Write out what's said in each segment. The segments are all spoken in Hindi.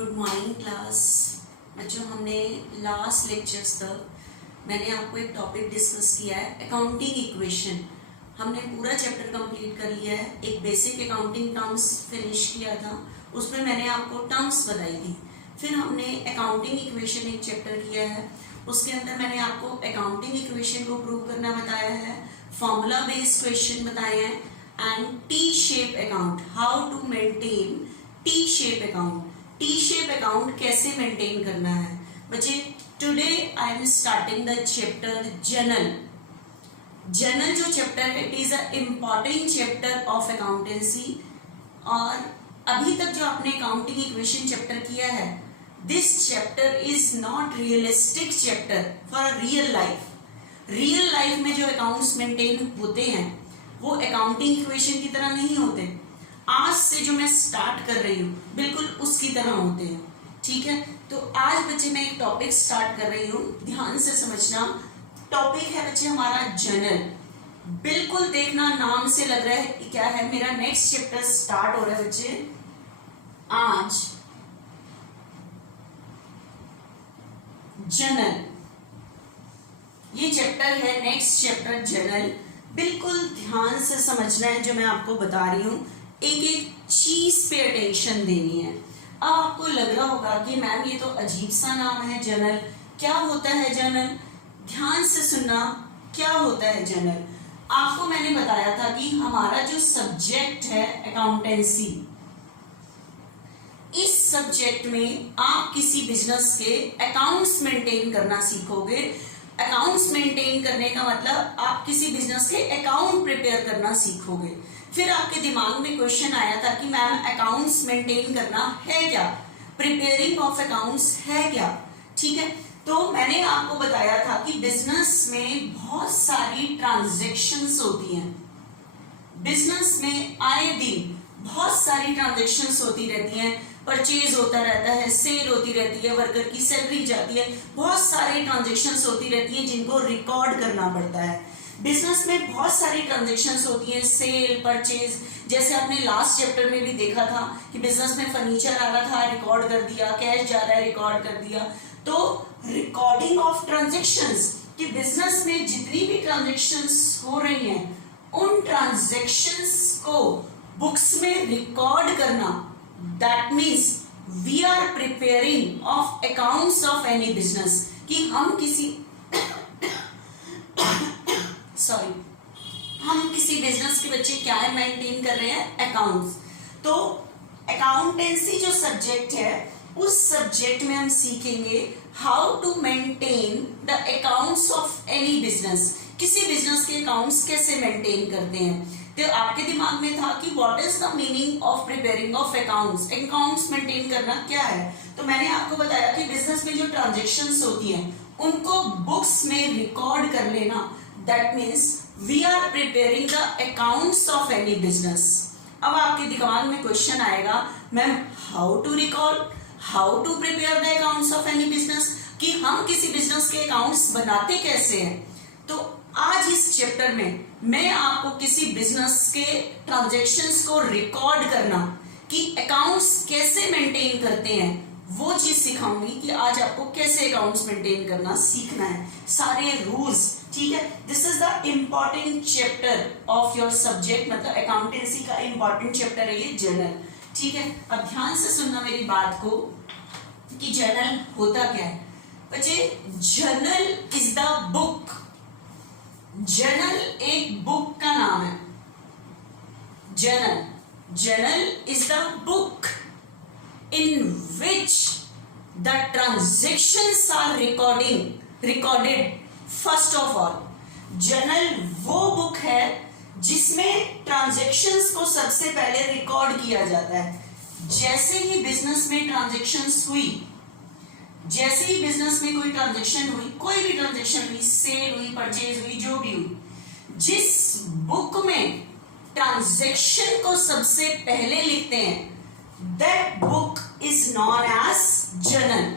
Good morning class. बच्चों, हमने लास्ट लेक्चर्स तक मैंने आपको एक टॉपिक डिस्कस किया है, अकाउंटिंग इक्वेशन। हमने पूरा चैप्टर कंप्लीट कर लिया है। एक बेसिक अकाउंटिंग टर्म्स फिनिश किया था, उसमें मैंने आपको टर्म्स बताई थी। फिर हमने अकाउंटिंग इक्वेशन एक चैप्टर किया है, उसके अंदर मैंने आपको अकाउंटिंग इक्वेशन को प्रूव करना बताया है, फॉर्मूला बेस्ड क्वेश्चन बताए हैं, and T shape account, how to maintain T shape account. T shape account कैसे मेंटेन करना है। बच्चे, today I am starting the chapter journal. Journal जो चैप्टर है, it is a important chapter of accountancy. और अभी तक जो आपने अकाउंटिंग इक्वेशन चैप्टर किया है, this chapter is not realistic chapter for real life. Real life में जो अकाउंट्स मेंटेन होते हैं वो अकाउंटिंग इक्वेशन की तरह नहीं होते। आज से जो मैं स्टार्ट कर रही हूँ बिल्कुल उसकी तरह होते हैं। ठीक है, तो आज बच्चे मैं एक टॉपिक स्टार्ट कर रही हूँ, ध्यान से समझना। टॉपिक है बच्चे हमारा जर्नल। बिल्कुल देखना, नाम से लग रहा है क्या है, मेरा नेक्स्ट चैप्टर स्टार्ट हो रहा है बच्चे आज। जर्नल, ये चैप्टर है नेक्स्ट चैप्टर जर्नल। बिल्कुल ध्यान से समझना है जो मैं आपको बता रही हूँ, एक एक चीज पे अटेंशन देनी है। अब आपको लग रहा होगा कि मैम ये तो अजीब सा नाम है जर्नल, क्या होता है जर्नल। ध्यान से सुनना, क्या होता है जर्नल। आपको मैंने बताया था कि हमारा जो सब्जेक्ट है अकाउंटेंसी, इस सब्जेक्ट में आप किसी बिजनेस के अकाउंट्स मेंटेन करना सीखोगे। अकाउंट्स मेंटेन करने का मतलब आप किसी बिजनेस के अकाउंट प्रिपेयर करना सीखोगे। फिर आपके दिमाग में क्वेश्चन आया था कि मैम अकाउंट्स मेंटेन करना है क्या, प्रिपेयरिंग ऑफ अकाउंट्स है क्या। ठीक है, तो मैंने आपको बताया था कि बिजनेस में बहुत सारी ट्रांजैक्शंस होती हैं। बिजनेस में आए दिन बहुत सारी ट्रांजैक्शंस होती रहती हैं। परचेज होता रहता है, सेल होती रहती है, वर्कर की सैलरी जाती है, बहुत सारी ट्रांजैक्शंस होती रहती हैं जिनको रिकॉर्ड करना पड़ता है। बिजनेस में बहुत सारी ट्रांजैक्शंस होती हैं, सेल, परचेज। जैसे आपने लास्ट चैप्टर में भी देखा था कि बिजनेस में फर्नीचर आ रहा था, रिकॉर्ड कर दिया, कैश जा रहा है, रिकॉर्ड कर दिया। तो रिकॉर्डिंग ऑफ ट्रांजैक्शंस, कि बिजनेस में जितनी भी ट्रांजैक्शंस हो रही हैं उन ट्रांजैक्शंस को बुक्स में रिकॉर्ड करना, that means we are preparing of accounts of any business. कि हम किसी हम किसी बिजनेस के बच्चे क्या है मेंटेन कर रहे हैं, अकाउंट्स। तो अकाउंटेंसी जो सब्जेक्ट है, उस सब्जेक्ट में हम सीखेंगे how to maintain the accounts of any business. किसी बिजनेस के अकाउंट्स कैसे मेंटेन करते हैं। तो आपके दिमाग में था कि what is the meaning of preparing of accounts, accounts maintain करना क्या है। तो मैंने आपको बताया कि बिजनेस में जो ट्रांजैक्शंस होती हैं उनको बुक्स में रिकॉर्ड कर लेना, that means we are preparing the accounts of any business. अब आपके दिमाग में क्वेश्चन आएगा, ma'am how to record, how to prepare the accounts of any business, कि हम किसी बिजनेस के अकाउंट्स बनाते कैसे हैं। तो आज इस चैप्टर में मैं आपको किसी बिजनेस के ट्रांजैक्शंस को रिकॉर्ड करना, कि अकाउंट्स कैसे मेंटेन करते हैं, वो चीज सिखाऊंगी कि आज आपको कैसे अकाउंट्स मेंटेन करना सीखना है, सारे रूल्स। ठीक है, this is the important chapter of your subject, मतलब अकाउंटेंसी का इम्पॉर्टेंट चैप्टर है ये जर्नल। ठीक है, अब ध्यान से सुनना मेरी बात को कि जर्नल होता क्या है। बच्चे, journal is the book. Journal एक बुक का नाम है। Journal is the book in which the transactions are recorded first of all। Journal वो बुक है जिसमें ट्रांजैक्शंस को सबसे पहले रिकॉर्ड किया जाता है। जैसे ही बिजनेस में ट्रांजैक्शंस हुई, जैसे ही बिजनेस में कोई ट्रांजैक्शन हुई, कोई भी ट्रांजैक्शन हुई, सेल हुई, परचेज हुई, जो भी हुई, जिस बुक में ट्रांजैक्शन को सबसे पहले लिखते हैं, that book is known as journal।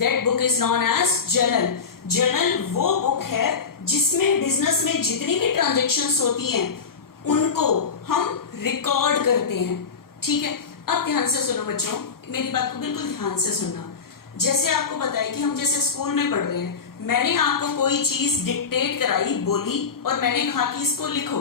that book is known as journal। journal वो बुक है जिसमें बिजनेस में जितनी भी ट्रांजैक्शंस होती हैं उनको हम रिकॉर्ड करते हैं। ठीक है, अब ध्यान से सुनो बच्चों, मेरी बात को बिल्कुल ध्यान से सुनना। जैसे आपको पता है कि हम जैसे स्कूल में पढ़ रहे हैं, मैंने आपको कोई चीज डिक्टेट कराई, बोली, और मैंने कहा कि इसको लिखो।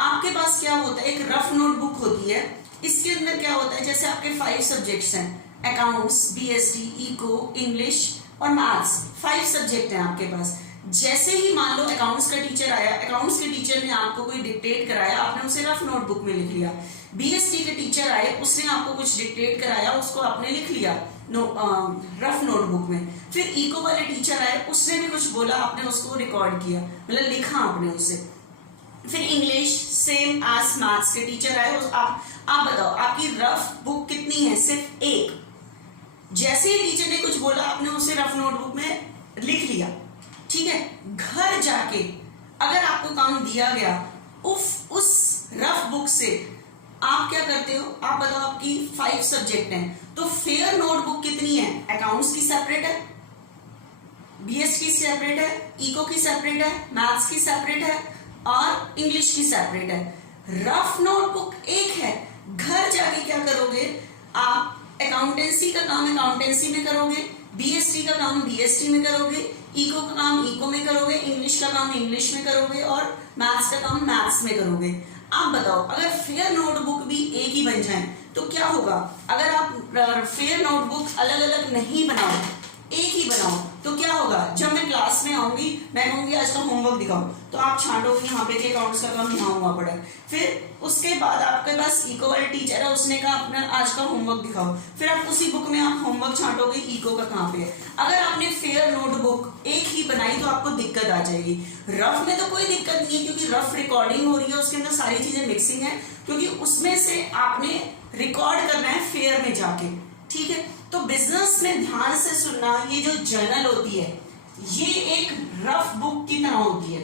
आपके पास क्या होता है, एक रफ नोटबुक होती है। इसके अंदर क्या होता है, जैसे आपके 5 सब्जेक्ट्स हैं, अकाउंट्स, बीएसटी, इको, इंग्लिश और मैथ्स, 5 सब्जेक्ट हैं आपके पास। जैसे ही मान लो अकाउंट्स का टीचर आया, अकाउंट्स के टीचर ने आपको कोई डिक्टेट कराया, आपने उसे रफ नोटबुक में लिख लिया। बीएसटी के टीचर आए, उसने आपको कुछ डिक्टेट कराया, उसको आपने लिख लिया रफ नोटबुक में। फिर इको वाले टीचर आए, उसने भी कुछ बोला, आपने उसको रिकॉर्ड किया, मतलब लिखा आपने उसे। फिर इंग्लिश सेम एज मैथ्स के टीचर आए, आप बताओ आपकी रफ बुक कितनी है, सिर्फ एक। जैसे ही टीचर ने कुछ बोला, आपने उसे रफ नोटबुक में लिख लिया, ठीक है। घर जाके अगर आपको काम दिया गया, उस रफ बुक से आप क्या करते हो, आप बताओ आपकी 5 सब्जेक्ट हैं, तो फेयर नोटबुक कितनी है, अकाउंट्स की सेपरेट है, बीएस की सेपरेट है, इको की सेपरेट है, मैथ्स की सेपरेट है और इंग्लिश की सेपरेट है। रफ नोटबुक एक है। घर जाके क्या करोगे, आप अकाउंटेंसी का काम अकाउंटेंसी में करोगे, बीएसटी का काम बीएसटी में करोगे, इको का काम इको में करोगे, इंग्लिश का काम इंग्लिश में करोगे और मैथ्स का काम मैथ्स में करोगे। आप बताओ अगर फेयर नोटबुक भी एक ही बन जाए तो क्या होगा। अगर आप फेयर नोटबुक अलग अलग नहीं बनाओ, एक ही बनाओ, तो क्या होगा, जब मैं क्लास में आऊंगी, मैं कहूंगी आज का होमवर्क दिखाओ, तो आप छांटोगे यहाँ पे कि अकाउंट्स का काम यहाँ हुआ पड़ा है। फिर उसके बाद आपके पास इको वाले टीचर है, उसने कहा अपना आज का होमवर्क दिखाओ, फिर आप उसी बुक में आप होमवर्क छांटोगे इको का कहाँ पे है। अगर आपने फेयर नोटबुक एक ही बनाई तो आपको दिक्कत आ जाएगी। रफ में तो कोई दिक्कत नहीं है, क्योंकि रफ रिकॉर्डिंग हो रही है, उसके अंदर सारी चीजें मिक्सिंग है, क्योंकि उसमें से आपने रिकॉर्ड करना है फेयर में जाके, ठीक है। तो बिजनेस में ध्यान से सुनना, ये जो जर्नल होती है, ये एक रफ बुक की तरह होती है।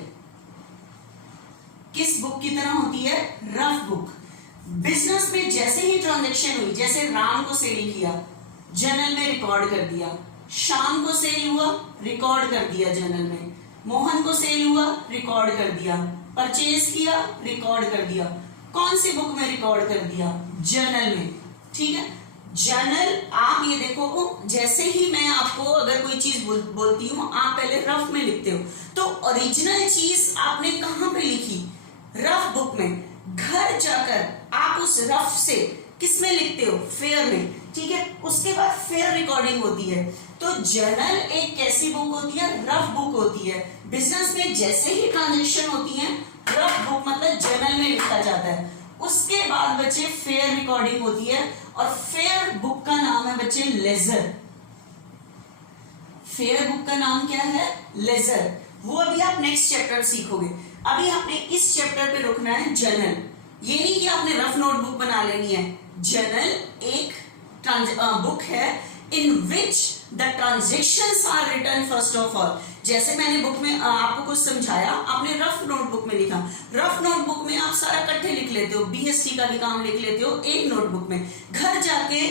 किस बुक की तरह होती है, रफ बुक। बिजनेस में जैसे ही ट्रांजैक्शन हुई, जैसे राम को सेल किया, जर्नल में रिकॉर्ड कर दिया, शाम को सेल हुआ, रिकॉर्ड कर दिया जर्नल में, मोहन को सेल हुआ, रिकॉर्ड कर दिया, परचेज किया, रिकॉर्ड कर दिया। कौन सी बुक में रिकॉर्ड कर दिया, जर्नल में, ठीक है। जर्नल आप ये देखो, जैसे ही मैं आपको अगर कोई चीज बोलती हूँ, आप पहले रफ में लिखते हो, तो ओरिजिनल चीज आपने कहाँ पे लिखी, रफ बुक में। घर जाकर आप उस रफ से किस में लिखते हो, फेयर में, ठीक है। उसके बाद फेयर रिकॉर्डिंग होती है। तो जर्नल एक कैसी बुक होती है, रफ बुक होती है। बिजनेस में जैसे ही ट्रांजेक्शन होती है, रफ बुक मतलब जर्नल में लिखा जाता है। उसके बाद बच्चे फेयर रिकॉर्डिंग होती है, और फेयर बुक का नाम है बच्चे लेजर। फेयर बुक का नाम क्या है, लेजर। वो अभी आप नेक्स्ट चैप्टर सीखोगे। अभी आपने इस चैप्टर पे रुकना है, जर्नल। ये नहीं कि आपने रफ नोटबुक बना लेनी है। जर्नल एक बुक है in which the transactions are written first of all. जैसे मैंने बुक में आपको कुछ समझाया, आपने रफ नोटबुक में लिखा। रफ नोटबुक में आप सारा इकट्ठे लिख लेते हो, बीएसटी का भी काम लिख लेते हो एक नोटबुक में। घर जाके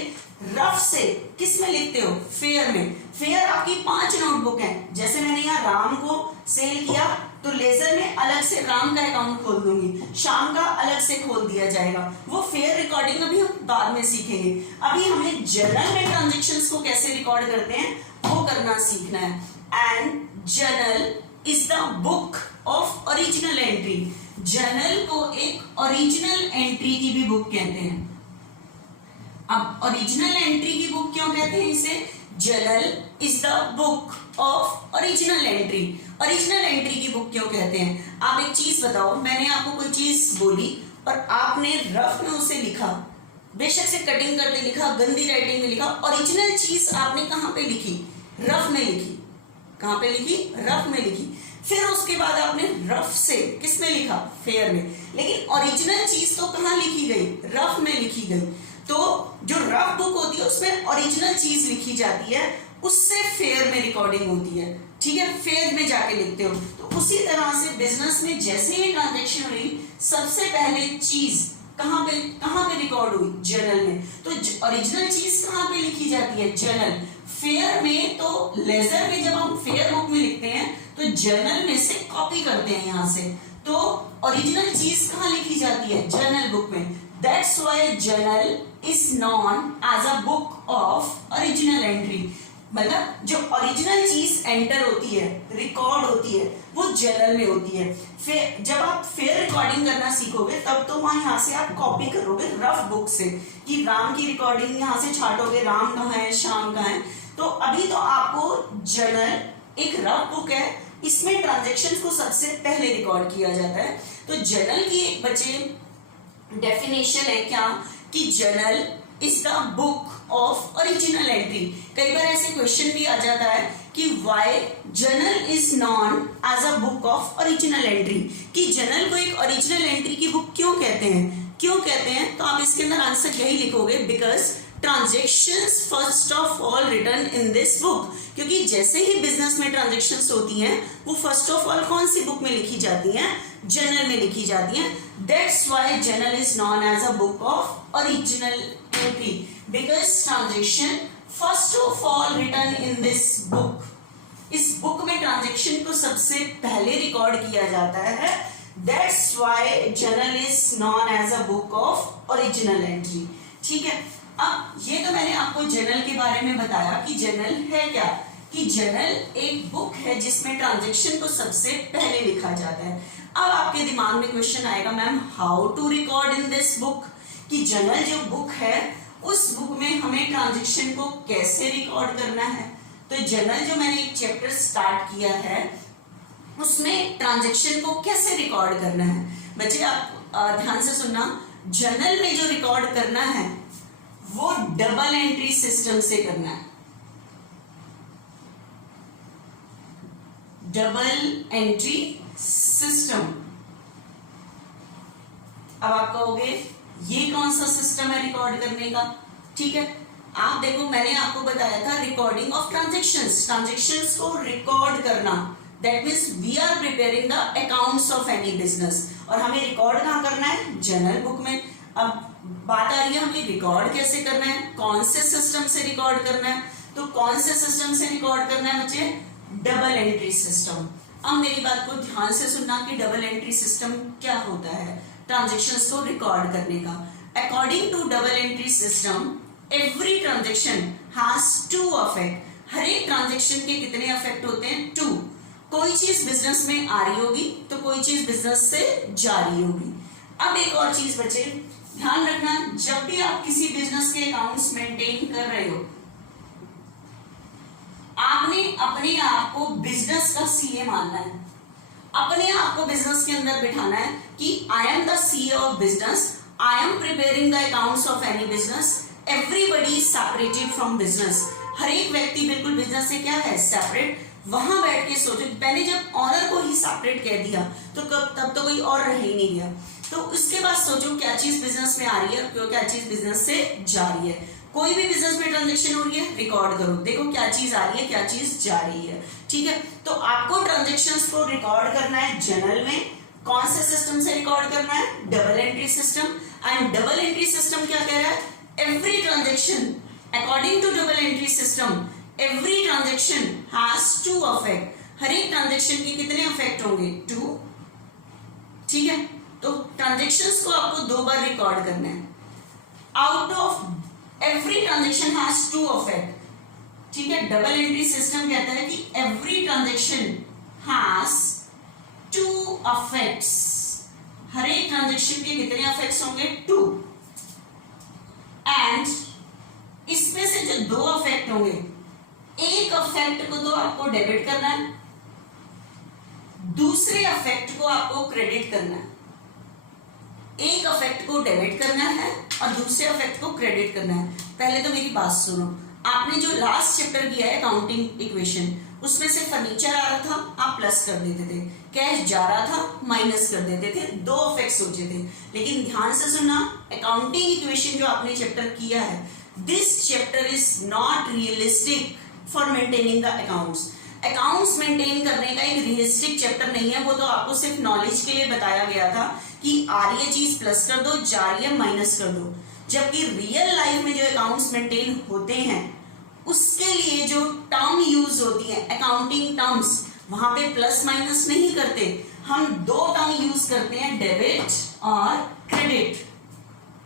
रफ से किस में लिखते हो, फेयर में। फेयर आपकी 5 नोटबुक है। जैसे मैंने यहाँ राम को सेल किया, तो लेजर में अलग से राम का अकाउंट खोल दूंगी, शाम का अलग से खोल दिया जाएगा। वो फेयर रिकॉर्डिंग अभी हम बाद में सीखेंगे। अभी हमें जर्नल में ट्रांजेक्शंस को कैसे रिकॉर्ड करते हैं वो करना सीखना है। And journal is the book of original entry. Journal को एक ओरिजिनल एंट्री की भी बुक कहते हैं। अब ओरिजिनल एंट्री की बुक क्यों कहते हैं इसे, journal is the book of original entry. Original entry की बुक क्यों कहते हैं। आप एक चीज बताओ, मैंने आपको कोई चीज बोली और आपने रफ में उसे लिखा, बेशक से कटिंग करके लिखा, गंदी राइटिंग में लिखा, ओरिजिनल चीज आपने कहां पे लिखी, रफ में लिखी। कहां पे लिखी, रफ में लिखी। फिर उसके बाद आपने रफ से किस में लिखा, फेयर में। लेकिन ओरिजिनल चीज तो कहां लिखी गई, रफ में लिखी गई। तो जो रफ बुक होती है उसमें ओरिजिनल चीज लिखी जाती है, उससे फेयर में रिकॉर्डिंग होती है, ठीक है। फेयर में जाके लिखते हो। तो उसी तरह से बिजनेस में जैसे ही ट्रांजैक्शन हुई, सबसे पहले चीज कहां पे रिकॉर्ड हुई, जर्नल में। तो ओरिजिनल चीज कहां पे लिखी जाती है, जर्नल। फेयर में तो लेजर में जब हम फेयर बुक में लिखते हैं तो जर्नल में से कॉपी करते हैं यहां से। तो ओरिजिनल चीज कहां लिखी जाती है, जर्नल बुक में। That's why journal is known as a book of original entry. मतलब जो ओरिजिनल चीज एंटर होती है, रिकॉर्ड होती है, वो जर्नल में होती है। फिर जब आप फिर रिकॉर्डिंग करना सीखोगे तब तो वहां यहाँ से आप कॉपी करोगे रफ बुक से कि राम की रिकॉर्डिंग यहाँ से छाटोगे, राम कहाँ है, श्याम कहाँ है। तो अभी तो आपको जर्नल एक रफ बुक है, इसमें ट्रांजेक्शन को सबसे पहले रिकॉर्ड किया जाता है। तो जर्नल की एक बच्चे डेफिनेशन है क्या कि journal is the book of original entry. कई बार ऐसे क्वेश्चन भी आ जाता है कि why journal is known as a book of original entry, कि जर्नल को एक ओरिजिनल एंट्री की बुक क्यों कहते हैं, क्यों कहते हैं। तो आप इसके अंदर आंसर यही लिखोगे, because transactions first of all written in this book. क्योंकि जैसे ही बिजनेस में ट्रांजेक्शंस होती हैं वो फर्स्ट ऑफ ऑल कौन सी बुक में लिखी जाती हैं, जर्नल में लिखी जाती हैं। That's why journal is known as a book of original entry, because transaction first of all written in this book. इस बुक में ट्रांजेक्शन को सबसे पहले रिकॉर्ड किया जाता है। That's why journal is known as a book of original entry. ठीक है, अब ये तो मैंने आपको जर्नल के बारे में बताया कि जर्नल है क्या, कि जर्नल एक बुक है जिसमें ट्रांजेक्शन को सबसे पहले लिखा जाता है। अब आपके दिमाग में क्वेश्चन आएगा, ma'am how to record in this book, कि जर्नल जो बुक है उस बुक में हमें ट्रांजेक्शन को कैसे रिकॉर्ड करना है। तो जर्नल जो मैंने एक चैप्टर स्टार्ट किया है उसमें ट्रांजेक्शन को कैसे रिकॉर्ड करना है। बच्चे आप ध्यान से सुनना, जर्नल में जो रिकॉर्ड करना है वो डबल एंट्री सिस्टम से करना है। Double entry system. अब आप कहोगे ये कौन सा सिस्टम है रिकॉर्ड करने का। ठीक है, आप देखो मैंने आपको बताया था रिकॉर्डिंग ऑफ ट्रांजेक्शंस, ट्रांजेक्शंस को रिकॉर्ड करना, that means we are preparing the accounts of any business, और हमें रिकॉर्ड कहाँ करना है, जर्नल बुक में। अब बात आ रही है हमें रिकॉर्ड कैसे करना है, कौन से सिस्टम से रिकॉर्ड करना है। तो कौन से सिस्टम से रिकॉर्ड करना है बच्चे, डबल एंट्री सिस्टम। अब मेरी बात को ध्यान से सुनना कि डबल एंट्री सिस्टम क्या होता है ट्रांजेक्शंस को रिकॉर्ड करने का। According to double entry system every transaction has to affect. हर एक ट्रांजेक्शन के कितने अफेक्ट होते हैं, टू। कोई चीज बिजनेस में आ रही होगी तो कोई चीज बिजनेस से जा रही होगी। अब एक और चीज बच्चे ध्यान रखना, जब भी आप किसी बिजनेस के अकाउंट्स मेंटेन कर रहे हो, आपने अपने आप को बिजनेस का सीए मानना है, अपने आप को बिजनेस के अंदर बिठाना है कि I am the CA of business, I am preparing the accounts of any business, everybody is separated from business. हर एक व्यक्ति बिल्कुल बिजनेस से क्या है, सेपरेट। वहां बैठ के सोचो, मैंने जब ऑनर को ही सेपरेट कह दिया तो तब तो कोई और रह ही नहीं गया। तो उसके बाद सोचो क्या चीज बिजनेस में आ रही है, क्यों क्या चीज बिजनेस से जा रही है। कोई भी बिजनेस में ट्रांजेक्शन हो रही है, रिकॉर्ड करो, देखो क्या चीज आ रही है, क्या चीज जा रही है। ठीक है, तो आपको ट्रांजेक्शंस को रिकॉर्ड करना है जर्नल में। कौन से सिस्टम से रिकॉर्ड करना है, double entry system. And double entry system क्या कह रहा है, every transaction according to double entry system every transaction has to affect. हर एक ट्रांजेक्शन के कितने अफेक्ट होंगे, टू। ठीक है, तो ट्रांजेक्शंस को आपको 2 बार रिकॉर्ड करना है। Out of every transaction has to affect. ठीक है, डबल एंट्री सिस्टम कहता है कि every transaction has to affects. हर एक ट्रांजेक्शन के कितने अफेक्ट्स होंगे, 2। एंड इसमें से जो 2 अफेक्ट होंगे, एक अफेक्ट को तो आपको डेबिट करना है, दूसरे अफेक्ट को आपको क्रेडिट करना है। एक अफेक्ट को डेबिट करना है और दूसरे अफेक्ट को क्रेडिट करना है। पहले तो मेरी बात सुनो, आपने जो लास्ट चैप्टर किया है अकाउंटिंग इक्वेशन, उसमें से फर्नीचर आ रहा था आप प्लस कर देते थे, कैश जा रहा था माइनस कर देते थे, 2 अफेक्ट्स होते थे। लेकिन ध्यान से सुनना, अकाउंटिंग इक्वेशन जो आपने चैप्टर किया है, this chapter is not realistic for maintaining the accounts. Accounts maintain करने का एक रियलिस्टिक चैप्टर नहीं है, वो तो आपको सिर्फ नॉलेज के लिए बताया गया था कि आ रही है चीज प्लस कर दो, जा रही है माइनस कर दो। जबकि रियल लाइफ में जो अकाउंट्स मेंटेन होते हैं उसके लिए जो टर्म यूज होती है अकाउंटिंग टर्म्स, वहां पे प्लस माइनस नहीं करते, हम 2 टर्म यूज करते हैं, डेबिट और क्रेडिट।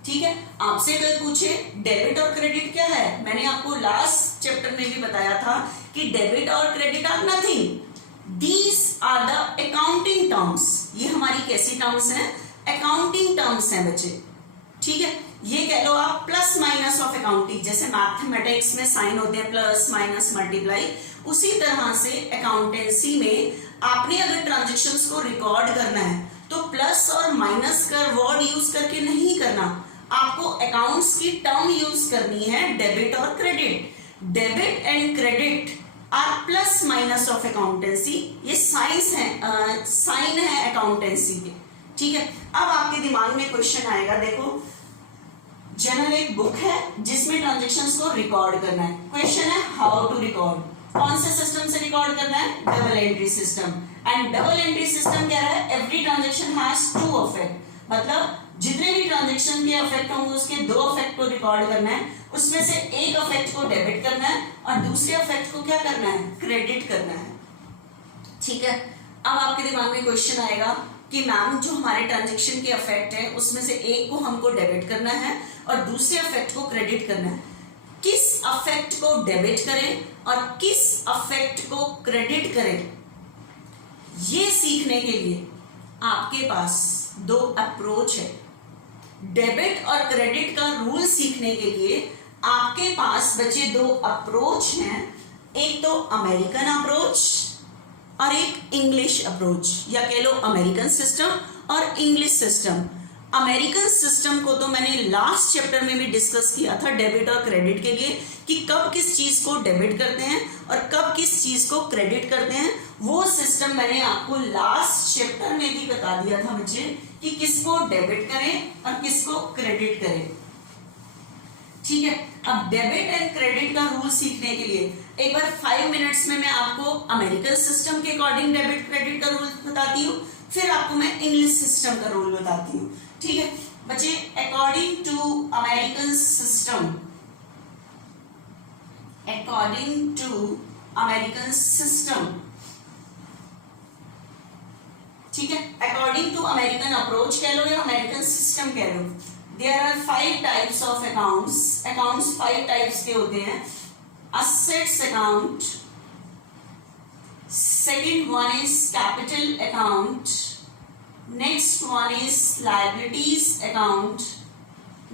ठीक है, आपसे कोई पूछे डेबिट और क्रेडिट क्या है, मैंने आपको लास्ट चैप्टर में भी बताया था कि डेबिट और credit are nothing, these are the accounting terms. ये हमारी कैसी टर्म्स हैं, अकाउंटिंग टर्म्स हैं बच्चे। ठीक है, ये कह लो आप प्लस माइनस ऑफ अकाउंटिंग, जैसे मैथमेटिक्स में साइन होते हैं प्लस माइनस मल्टीप्लाई, उसी तरह से अकाउंटेंसी में आपने अगर ट्रांजेक्शन्स को रिकॉर्ड करना है तो प्लस और माइनस का वर्ड यूज करके नहीं करना, आपको अकाउंट्स की टर्म यूज करनी है डेबिट और credit. Debit and credit are plus minus of accountancy, ये साइंस है, साइन है अकाउंटेंसी के। ठीक है, अब आपके दिमाग में क्वेश्चन आएगा, देखो जनरल एक बुक है जिसमें ट्रांजेक्शन्स को रिकॉर्ड करना है, क्वेश्चन है हाउ टू रिकॉर्ड, कौन से सिस्टम से रिकॉर्ड करना है, double entry system. And double entry system क्या है, every transaction has to affect, मतलब जितने भी ट्रांजेक्शन के अफेक्ट होंगे उसके दो अफेक्ट को रिकॉर्ड करना है, उसमें से एक अफेक्ट को डेबिट करना है और दूसरे अफेक्ट को क्या करना है, क्रेडिट करना है। ठीक है, अब आपके दिमाग में क्वेश्चन आएगा कि मैम जो हमारे ट्रांजेक्शन के अफेक्ट है उसमें से एक को हमको डेबिट करना है और दूसरे अफेक्ट को क्रेडिट करना है, किस अफेक्ट को डेबिट करें और किस अफेक्ट को क्रेडिट करें, ये सीखने के लिए आपके पास दो अप्रोच है। डेबिट और क्रेडिट का रूल सीखने के लिए आपके पास बच्चे दो अप्रोच हैं, एक तो अमेरिकन अप्रोच और एक इंग्लिश अप्रोच, या कह लो अमेरिकन सिस्टम और इंग्लिश सिस्टम। अमेरिकन सिस्टम को तो मैंने लास्ट चैप्टर में भी डिस्कस किया था डेबिट और क्रेडिट के लिए, कि कब किस चीज को डेबिट करते हैं और कब किस चीज को क्रेडिट करते हैं, वो सिस्टम मैंने आपको लास्ट चैप्टर में भी बता दिया था बच्चे, कि किसको डेबिट करें और किसको क्रेडिट करें। ठीक है, अब डेबिट एंड क्रेडिट का रूल सीखने के लिए एक बार 5 मिनट्स में मैं आपको अमेरिकन सिस्टम के अकॉर्डिंग डेबिट क्रेडिट का रूल बताती हूँ, फिर आपको मैं इंग्लिश सिस्टम का रूल बताती हूँ। ठीक है बच्चे, according to American system, according to American system, ठीक है, अकॉर्डिंग टू अमेरिकन अप्रोच कह लो या अमेरिकन सिस्टम कह लो, there are 5 types of accounts. Accounts 5 types के होते हैं। assets account, second one is capital account, next one is liabilities account,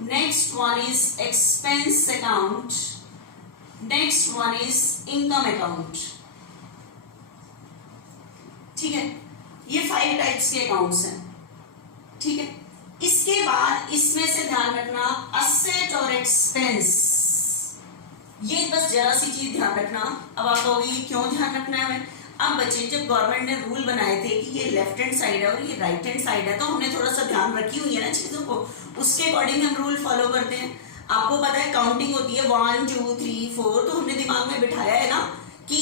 next one is expense account, next one is income account। ठीक है, ये 5 टाइप्स के अकाउंट्स हैं। ठीक है, इसके बाद इसमें से ध्यान रखना असेट और एक्सपेंस, ये बस जरा सी चीज ध्यान रखना। अब आप कहोगे ये क्यों ध्यान रखना है हमें? अब बच्चे जब गवर्नमेंट ने रूल बनाए थे कि ये लेफ्ट हैंड साइड है और ये राइट हैंड साइड है, तो हमने थोड़ा सा ध्यान रखी हुई है ना चीजों को, उसके अकॉर्डिंग हम रूल फॉलो करते हैं। आपको पता है काउंटिंग होती है 1 2 3 4, तो हमने दिमाग में बिठाया है ना कि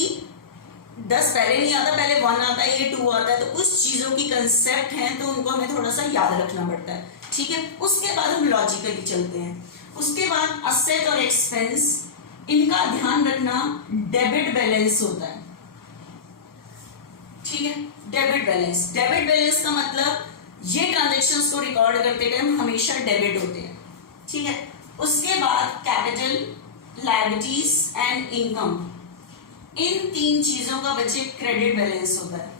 10 पहले नहीं आता, पहले 1 आता है, ये 2 आता है, तो कुछ चीजों की कंसेप्ट है तो उनको हमें थोड़ा सा याद रखना पड़ता है। ठीक है, उसके बाद हम लॉजिकली चलते हैं। उसके बाद असेट और एक्सपेंस, इनका ध्यान रखना डेबिट बैलेंस होता है। ठीक है, डेबिट बैलेंस, डेबिट बैलेंस का मतलब ये ट्रांजैक्शंस को रिकॉर्ड करते टाइम हमेशा डेबिट होते हैं। ठीक है, उसके बाद कैपिटल, लायबिलिटीज एंड इनकम, इन 3 चीजों का बच्चे क्रेडिट बैलेंस होता है।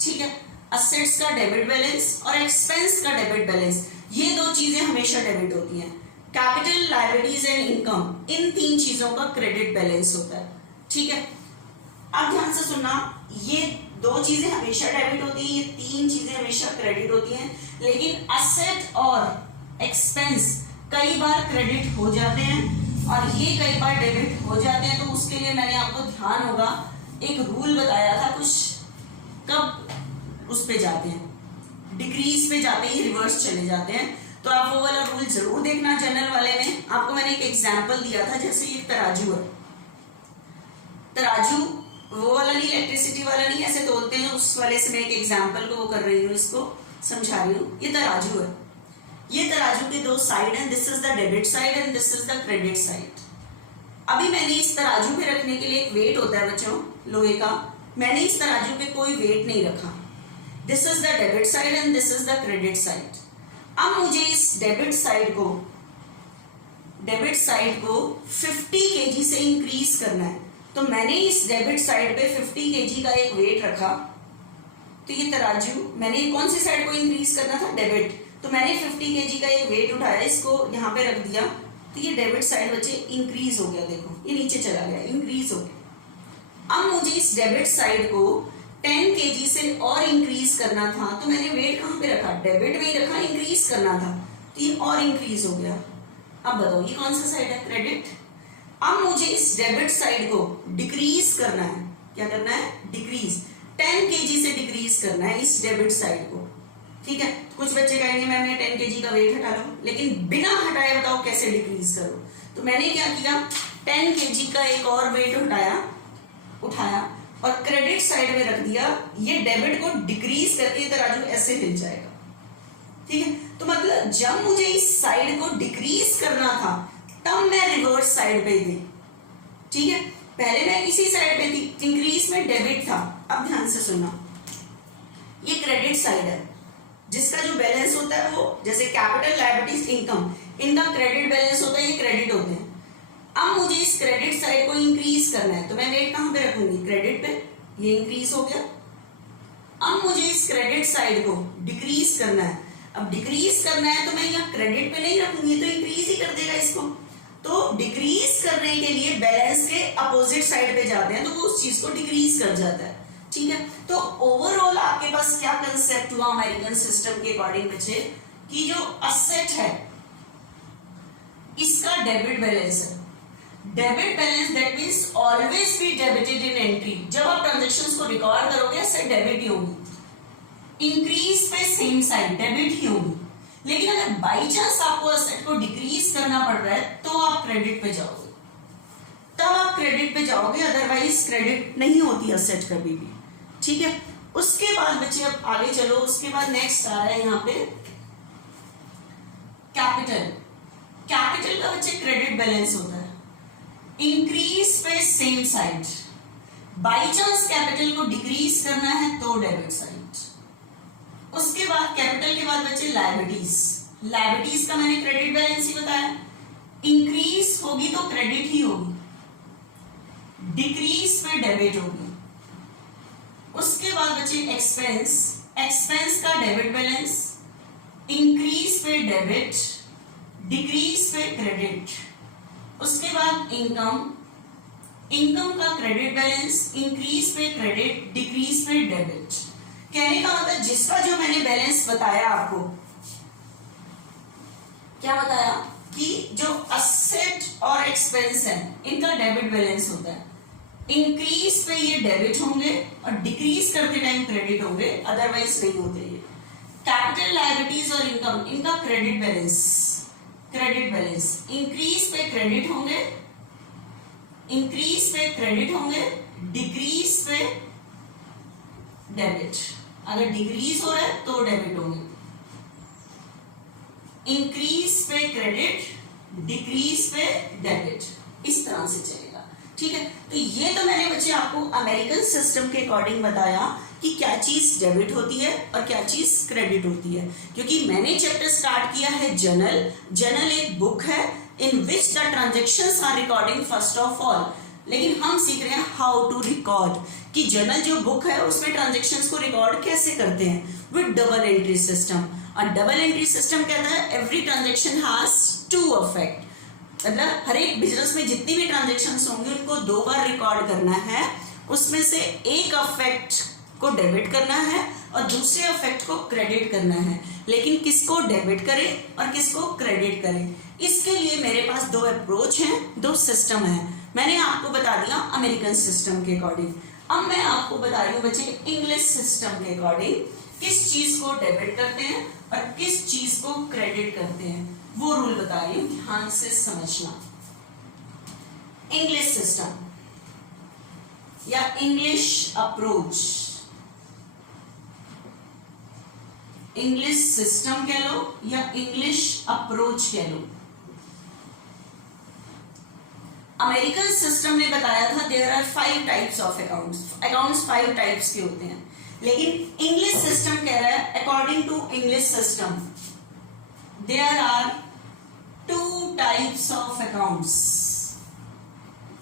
ठीक है, असेट्स का डेबिट बैलेंस और एक्सपेंस का डेबिट बैलेंस, ये 2 चीजें हमेशा डेबिट होती हैं। कैपिटल, लायबिलिटीज एंड इनकम, इन 3 चीजों का क्रेडिट बैलेंस होता है। ठीक है, अब ध्यान से सुनना, ये 2 चीजें हमेशा डेबिट होती हैं, ये 3 चीजें हमेशा क्रेडिट होती हैं, लेकिन असेट और एक्सपेंस कई बार क्रेडिट हो जाते हैं और ये कई बार डेबिट हो जाते हैं। तो उसके लिए मैंने आपको ध्यान होगा एक रूल बताया था कुछ, कब उस पे जाते हैं, डिक्रीज पे जाते ही रिवर्स चले जाते हैं, तो आप वो वाला रूल जरूर देखना। जनरल वाले में आपको मैंने एक एग्जांपल दिया था, जैसे ये तराजू है, तराजू वो वाला नहीं, इलेक्ट्रिसिटी वाला नहीं, ऐसे तोलते हैं, उस वाले से मैं एक एग्जांपल को वो कर रही हूँ, इसको समझा रही हूँ। ये तराजू है, ये तराजू के 2 साइड हैं, this is the debit side and this is the credit side. अभी मैंने इस तराजू पे रखने के लिए एक वेट होता है बच्चों लोहे का, मैंने इस तराजू पे कोई वेट नहीं रखा, this is the debit side and this is the credit side. अब मुझे इस डेबिट साइड को डेबिट साइड को 50 केजी से इंक्रीज करना है, तो मैंने इस डेबिट साइड पे 50 केजी का एक वेट रखा, तो ये तराजू मैंने कौन सी साइड को इंक्रीज करना था, डेबिट, तो मैंने 50 केजी का एक वेट उठाया, इसको यहाँ पे रख दिया, तो ये डेबिट साइड बच्चे इंक्रीज हो गया, देखो ये नीचे चला गया, इंक्रीज हो गया। अब मुझे इस डेबिट साइड को 10 केजी से और इंक्रीज करना था, तो मैंने वेट कहाँ पे रखा, डेबिट में ही रखा, इंक्रीज करना था, तो ये और इंक्रीज हो गया। अब बताओ ये कौन सा साइड है, क्रेडिट। अब मुझे इस डेबिट साइड को डिक्रीज करना है, क्या करना है, डिक्रीज, 10 केजी से डिक्रीज करना है इस डेबिट साइड को, ठीक है। कुछ बच्चे कहेंगे मैम मैं 10 केजी का वेट हटा लो, लेकिन बिना हटाए बताओ कैसे डिक्रीज करो, तो मैंने क्या किया, 10 केजी का एक और वेट उठाया और क्रेडिट साइड में रख दिया, ये डेबिट को डिक्रीज करके तराजू ऐसे हिल जाएगा, ठीक है। तो मतलब जब मुझे इस साइड को डिक्रीज करना था तब मैं रिवर्स साइड पे गई, ठीक है। पहले मैं इसी साइड पे थी, इंक्रीज में डेबिट था। अब ध्यान से सुनना, ये क्रेडिट साइड है जिसका जो बैलेंस होता है वो जैसे कैपिटल, लायबिलिटीज, इनकम, इनका क्रेडिट बैलेंस होता है, ये क्रेडिट होते हैं। अब मुझे इस क्रेडिट साइड को इंक्रीज करना है, तो मैं वेट कहां पे रखूंगी, क्रेडिट पे, ये इंक्रीज हो गया। अब मुझे इस क्रेडिट साइड को डिक्रीज करना है, अब डिक्रीज करना है तो मैं यहाँ क्रेडिट पे नहीं रखूंगी, तो इंक्रीज ही कर देगा इसको। तो डिक्रीज करने के लिए बैलेंस के अपोजिट साइड पे जाते हैं, तो वो उस चीज को डिक्रीज कर जाता है, ठीक है। तो ओवरऑल आपके पास क्या कंसेप्ट हुआ अमेरिकन सिस्टम के अकॉर्डिंग बच्चे, कि जो असेट है इसका डेबिट बैलेंस है, debit balance that means always be debited in entry, जब आप ट्रांजैक्शंस को रिकॉर्ड करोगे असेट डेबिट ही होगी, इंक्रीज पे सेम साइड डेबिट ही होगी। लेकिन अगर बाई चांस आपको असेट को डिक्रीज करना पड़ रहा है तो आप क्रेडिट पे जाओगे, तब आप क्रेडिट पे जाओगे, अदरवाइज क्रेडिट नहीं होती असेट कभी भी, ठीक है। उसके बाद बच्चे अब आगे चलो, उसके बाद नेक्स्ट आ रहा है यहाँ पे कैपिटल। कैपिटल का बच्चे क्रेडिट बैलेंस होता है, इंक्रीज पे same side, by chance capital को डिक्रीज करना है तो डेबिट साइड। उसके बाद कैपिटल के बाद बच्चे लायबिलिटीज, लायबिलिटीज का मैंने क्रेडिट बैलेंस ही बताया, इंक्रीज होगी तो क्रेडिट ही होगी, डिक्रीज पे डेबिट होगी। उसके बाद बच्चे एक्सपेंस, एक्सपेंस का डेबिट बैलेंस, इंक्रीज पे डेबिट, डिक्रीज पे क्रेडिट। उसके बाद इनकम, इनकम का क्रेडिट बैलेंस, इंक्रीज पे क्रेडिट, डिक्रीज पे डेबिट। कहने का मतलब जिसका जो मैंने बैलेंस बताया आपको, क्या बताया कि जो असेट और एक्सपेंस है इनका डेबिट बैलेंस होता है, इंक्रीज पे ये डेबिट होंगे और डिक्रीज करते टाइम क्रेडिट होंगे, अदरवाइज नहीं होते ये। कैपिटल, लायबिलिटीज और इनकम, इनका credit balance, credit balance, increase पे क्रेडिट होंगे, इंक्रीज पे क्रेडिट होंगे, डिक्रीज पे डेबिट, अगर डिक्रीज हो रहा है तो डेबिट होंगे, इंक्रीज पे क्रेडिट, डिक्रीज पे डेबिट, इस तरह से चलेगा, ठीक है। तो ये तो मैंने बच्चे आपको अमेरिकन सिस्टम के अकॉर्डिंग बताया कि क्या चीज डेबिट होती है और क्या चीज क्रेडिट होती है, क्योंकि मैंने चैप्टर स्टार्ट किया है जर्नल। जर्नल एक बुक है in which the transactions are recording first of all, लेकिन हम सीख रहे हैं हाउ टू रिकॉर्ड, कि जर्नल जो बुक है उसमें ट्रांजेक्शंस को रिकॉर्ड कैसे करते हैं, विद डबल एंट्री सिस्टम। और डबल एंट्री सिस्टम कहता है every transaction has to effect, मतलब हर एक बिजनेस में जितनी भी ट्रांजेक्शंस होंगी उनको 2 बार रिकॉर्ड करना है, उसमें से एक इफेक्ट को डेबिट करना है और दूसरे इफेक्ट को क्रेडिट करना है, लेकिन किसको डेबिट करें और किसको क्रेडिट करें, इसके लिए मेरे पास 2 अप्रोच हैं, 2 सिस्टम है। मैंने आपको बता दिया अमेरिकन सिस्टम के अकॉर्डिंग, अब मैं आपको बता रही हूँ बच्चे इंग्लिश सिस्टम के अकॉर्डिंग किस चीज को डेबिट करते हैं और किस चीज को क्रेडिट करते हैं, वो रूल बता रही हूँ, ध्यान से समझना। इंग्लिश सिस्टम या इंग्लिश अप्रोच, इंग्लिश सिस्टम कह लो या इंग्लिश अप्रोच कह लो। अमेरिकन सिस्टम ने बताया था there are 5 types of accounts, accounts 5 types के होते हैं, लेकिन इंग्लिश सिस्टम कह रहा है according to English system there are 2 types of accounts.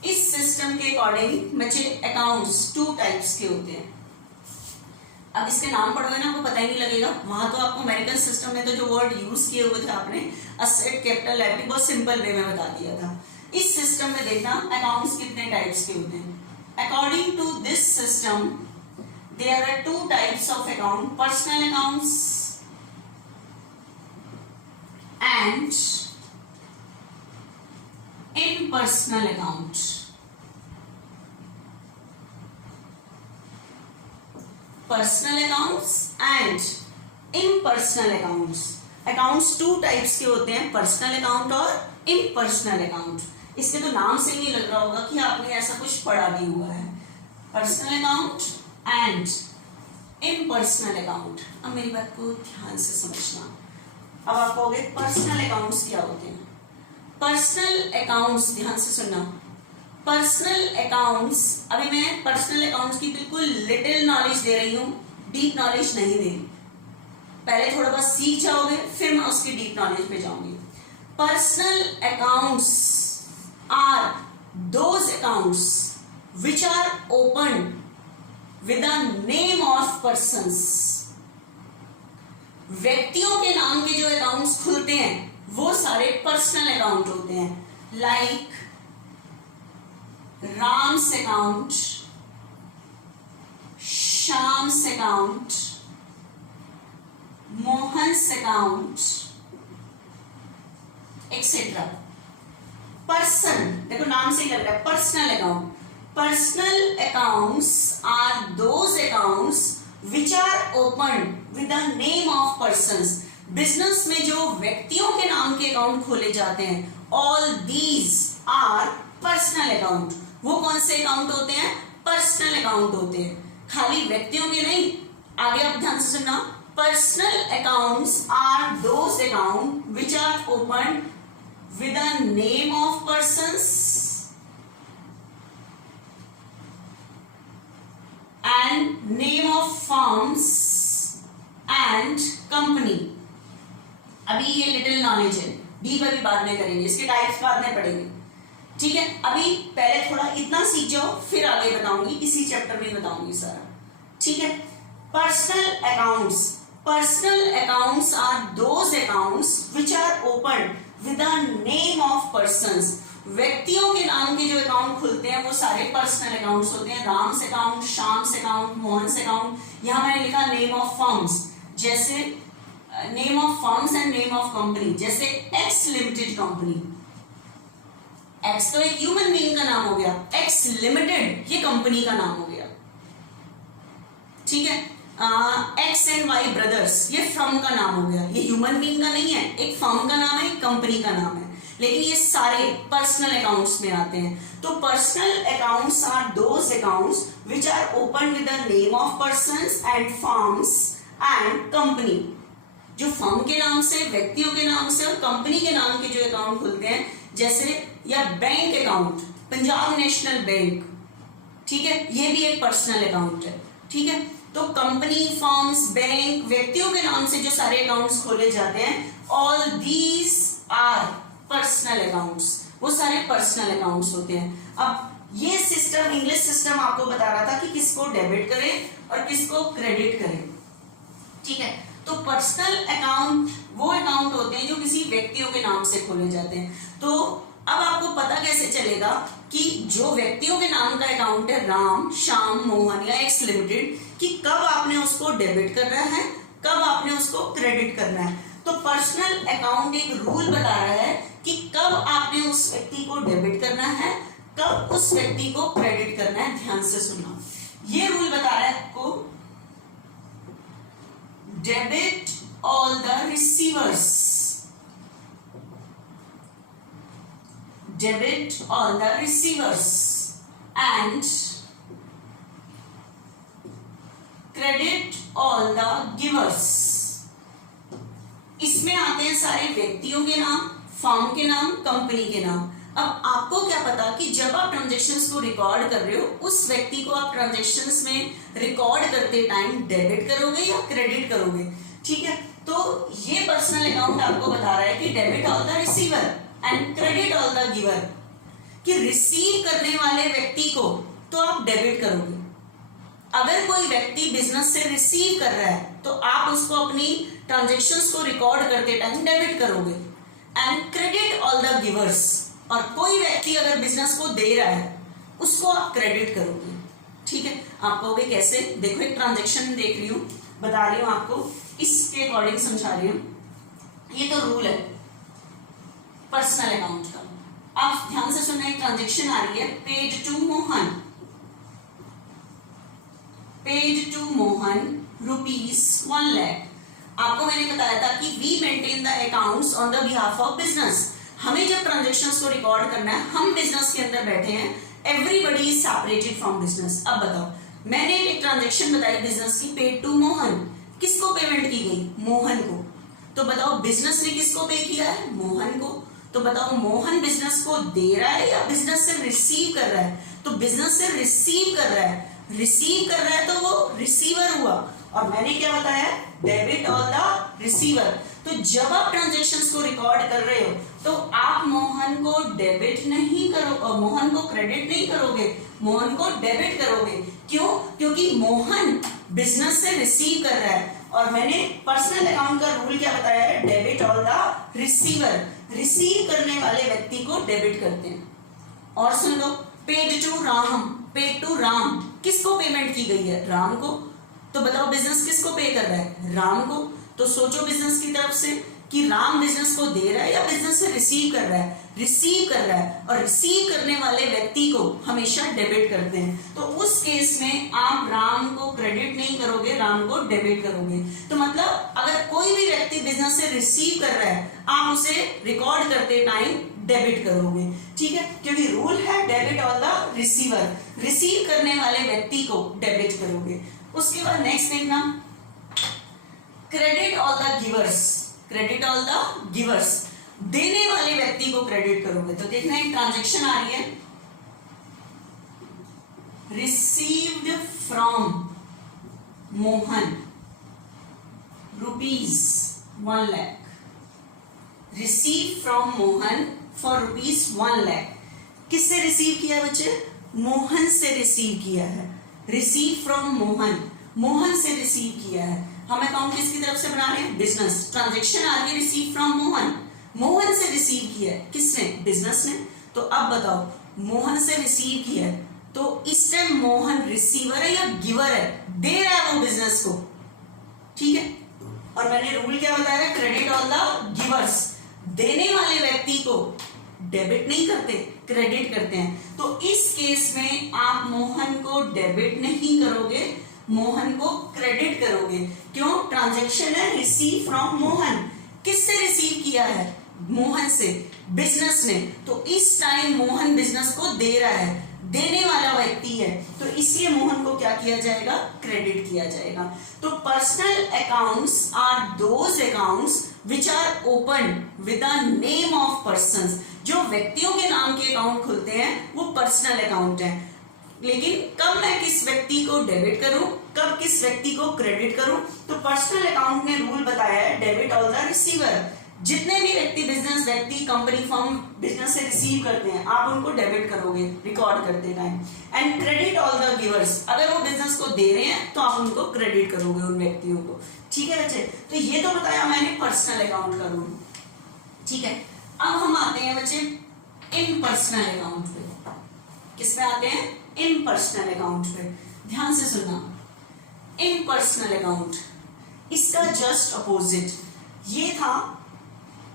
इस सिस्टम के अकॉर्डिंग बच्चे अकाउंट्स 2 टाइप्स के होते हैं। अब इसके नाम पढ़ोगे ना आपको पता ही नहीं लगेगा। वहां तो आपको अमेरिकन सिस्टम में तो जो वर्ड यूज किए हुए थे आपने असेट, कैपिटल, लायबिलिटी, बहुत सिंपल वे में बता दिया था। इस सिस्टम में देखना अकाउंट्स कितने टाइप्स के होते हैं। According to this system there are 2 types of account, personal accounts and impersonal account। Personal accounts and impersonal accounts. Accounts 2 types के होते हैं, पर्सनल अकाउंट और इम्पर्सनल अकाउंट। इसके तो नाम से ही नहीं लग रहा होगा कि आपने ऐसा कुछ पढ़ा भी हुआ है। Personal account and impersonal account. अब मेरी बात को ध्यान से समझना। अब आप कहोगे पर्सनल अकाउंट्स क्या होते हैं। पर्सनल अकाउंट्स, ध्यान से सुनना, पर्सनल अकाउंट्स, अभी मैं पर्सनल अकाउंट्स की बिल्कुल लिटिल नॉलेज दे रही हूं, डीप नॉलेज नहीं दे रही। पहले थोड़ा बहुत सीख जाओगे फिर मैं उसकी डीप नॉलेज पे जाऊंगी। Personal accounts are those accounts which are open with the name of persons. व्यक्तियों के नाम के जो अकाउंट्स खुलते हैं वो सारे पर्सनल अकाउंट होते हैं। Like Ram's account, Shyam's account, Mohan's account etcetera. Person, देखो नाम से ही लग रहा है personal account. Personal accounts are those accounts which are open with the name of persons. Business में जो व्यक्तियों के नाम के अकाउंट खोले जाते हैं, all these are personal account. वो कौन से अकाउंट होते हैं? पर्सनल अकाउंट होते हैं, खाली व्यक्तियों के नहीं। आगे आप ध्यान से सुनना, personal accounts are those account which are open with the name of persons and name of firms and company. अभी ये लिटिल नॉलेज है, डीप अभी बाद में करेंगे, इसके टाइप्स बाद में पढ़ेंगे, ठीक है। अभी पहले थोड़ा इतना सीख जाओ फिर आगे बताऊंगी, इसी चैप्टर में बताऊंगी सारा, ठीक है। Personal accounts, personal accounts are those accounts which are open with the name of persons. व्यक्तियों के नाम के जो अकाउंट खुलते हैं वो सारे पर्सनल अकाउंट्स होते हैं। Ram's account, Shyam's account, Mohan's account. यहां मैंने लिखा नेम ऑफ फर्म्स, जैसे name of firms and name of company, जैसे एक्स लिमिटेड कंपनी। एक्स तो एक ह्यूमन बीइंग का नाम हो गया, एक्स लिमिटेड ये कंपनी का नाम हो गया, ठीक है। एक्स एंड वाई ब्रदर्स ये फर्म का नाम हो गया, ये ह्यूमन बीइंग का नहीं है, एक फर्म का नाम है, एक कंपनी का नाम है, लेकिन ये सारे पर्सनल अकाउंट्स में आते हैं। तो personal accounts are those accounts which are open with the name of persons and firms and company. जो फर्म के नाम से, व्यक्तियों के नाम से और कंपनी के नाम के जो अकाउंट खुलते हैं, जैसे या bank account, Punjab national bank, ठीक है, ये भी एक पर्सनल अकाउंट है, ठीक है। तो कंपनी, फर्म्स, बैंक, व्यक्तियों के नाम से जो सारे अकाउंट्स खोले जाते हैं, all these are personal accounts, वो सारे पर्सनल अकाउंट्स होते हैं। अब ये सिस्टम, इंग्लिश सिस्टम आपको बता रहा था कि किसको डेबिट करें और किसको क्रेडिट करें, ठीक है। तो पर्सनल अकाउंट वो अकाउंट होते हैं जो किसी व्यक्तियों के नाम से खोले जाते हैं। तो अब आपको पता कैसे चलेगा कि जो व्यक्तियों के नाम का अकाउंट है, राम, श्याम, मोहन या एक्स लिमिटेड, कि कब आपने उसको डेबिट करना है, कब आपने उसको क्रेडिट करना है। तो पर्सनल अकाउंट एक रूल बता रहा है कि कब आपने उस व्यक्ति को डेबिट करना है, कब उस व्यक्ति को क्रेडिट करना है। ध्यान से सुनना, ये रूल बता रहा है आपको, debit all the receivers, debit all the receivers and credit all the givers। इसमें आते हैं सारे व्यक्तियों के नाम, फर्म के नाम, कंपनी के नाम। अब आपको क्या पता कि जब आप ट्रांजैक्शंस को रिकॉर्ड कर रहे हो, उस व्यक्ति को आप ट्रांजैक्शंस में रिकॉर्ड करते टाइम डेबिट करोगे या क्रेडिट करोगे, ठीक है। तो ये पर्सनल अकाउंट आपको बता रहा है कि debit all the receiver, and credit all the giver, कि रिसीव करने वाले व्यक्ति को तो आप डेबिट करोगे। अगर कोई व्यक्ति बिजनेस से रिसीव कर रहा है तो आप उसको अपनी ट्रांजेक्शन्स को रिकॉर्ड करते टाइम डेबिट करोगे। And credit all the givers, और कोई व्यक्ति अगर बिजनेस को दे रहा है उसको आप क्रेडिट करोगे। ठीक है, आप कहोगे कैसे? देखो एक ट्रांजेक्शन देख रही हूं, बता रही हूं आपको, इसके अकॉर्डिंग समझा रही हूं। ये तो रूल है पर्सनल अकाउंट का। आप ध्यान से सुनना, एक ट्रांजेक्शन आ रही है, paid to Mohan, paid to Mohan ₹1 lakh. आपको मैंने बताया था कि we maintain the accounts on the behalf of business. हमें जब ट्रांजेक्शन्स को रिकॉर्ड करना है, हम बिजनेस के अंदर बैठे हैं, everybody is separated from business. अब बताओ, मैंने एक ट्रांजेक्शन बताई बिजनेस की, पेड टू मोहन, किसको पेमेंट की गई? मोहन को। तो बताओ बिजनेस ने किसको पे किया है? मोहन को। तो बताओ मोहन बिजनेस को दे रहा है या बिजनेस से रिसीव कर रहा है? तो बिजनेस से रिसीव कर रहा है, रिसीव कर रहा है तो वो रिसीवर हुआ। और मैंने क्या बताया? Debit all the receiver. तो जब आप ट्रांजेक्शन्स को रिकॉर्ड कर रहे हो तो आप मोहन को डेबिट नहीं करो, मोहन को क्रेडिट नहीं करोगे, मोहन को डेबिट करोगे। क्यों? क्योंकि मोहन बिजनेस से रिसीव कर रहा है। और मैंने पर्सनल अकाउंट का रूल क्या बताया है? Debit all the receiver, receive करने वाले व्यक्ति को डेबिट करते हैं। और सुन लो, paid to Ram, paid to Ram, किसको पेमेंट की गई है? राम को। तो बताओ बिजनेस किसको पे कर रहा है? राम को। तो सोचो बिजनेस की तरफ से कि राम बिजनेस को दे रहा है या बिजनेस से रिसीव कर रहा है? रिसीव कर रहा है, और रिसीव करने वाले व्यक्ति को हमेशा डेबिट करते हैं। तो उस केस में आप राम को क्रेडिट नहीं करोगे, राम को डेबिट करोगे। तो मतलब अगर कोई भी व्यक्ति बिजनेस से रिसीव कर रहा है, आप उसे रिकॉर्ड करते टाइम डेबिट करोगे। ठीक है, क्योंकि रूल है debit all the receiver, receive करने वाले व्यक्ति को डेबिट करोगे। उसके बाद नेक्स्ट देखना, credit all the givers, credit all the givers, देने वाले व्यक्ति को क्रेडिट करोगे। तो देखना एक ट्रांजैक्शन आ रही है, received from Mohan ₹1 lakh, receive from Mohan for ₹1 lakh. किससे रिसीव किया है बच्चे? मोहन से रिसीव किया है। रिसीव फ्रॉम मोहन, मोहन से रिसीव किया है। हम अकाउंट किसकी तरफ से बना रहे हैं? बिजनेस। ट्रांजैक्शन आ रही है रिसीव फ्रॉम मोहन, मोहन से रिसीव किया है। किसने? बिजनेस ने। तो अब बताओ, मोहन से रिसीव किया है तो इस टाइम मोहन रिसीवर है या गिवर है? दे रहा है वो बिजनेस को। ठीक है, और मैंने रूल क्या बताया? क्रेडिट ऑल द गिवर्स, देने वाले व्यक्ति को डेबिट नहीं करते, क्रेडिट करते हैं। तो इस केस में आप मोहन को डेबिट नहीं करोगे, मोहन को क्रेडिट करोगे। क्यों? ट्रांजैक्शन है रिसीव फ्रॉम मोहन, किससे रिसीव किया है? मोहन से, बिजनेस ने। तो इस टाइम मोहन बिजनेस को दे रहा है, देने वाला व्यक्ति है, तो इसलिए मोहन को क्या किया जाएगा? क्रेडिट किया जाएगा। तो personal accounts are those accounts which are open with the name of persons. जो व्यक्तियों के नाम के अकाउंट खुलते हैं वो पर्सनल अकाउंट है। लेकिन कब मैं किस व्यक्ति को डेबिट करूं, कब किस व्यक्ति को क्रेडिट करूं? तो पर्सनल अकाउंट ने रूल बताया है डेबिट ऑल द रिसीवर। जितने भी व्यक्ति, बिजनेस व्यक्ति, कंपनी, फर्म बिजनेस से रिसीव करते हैं, आप उनको डेबिट करोगे रिकॉर्ड करते time. And credit all the givers, अगर वो बिजनेस को दे रहे हैं तो आप उनको क्रेडिट करोगे, उन व्यक्तियों को। ठीक है बच्चे, तो ये तो बताया मैंने पर्सनल अकाउंट का रूल। ठीक है, अब हम आते हैं बच्चे इम्पर्सनल अकाउंट पे। किस पे आते हैं? इम्पर्सनल अकाउंट पे। ध्यान से सुनना, इम्पर्सनल अकाउंट, इसका जस्ट अपोजिट ये था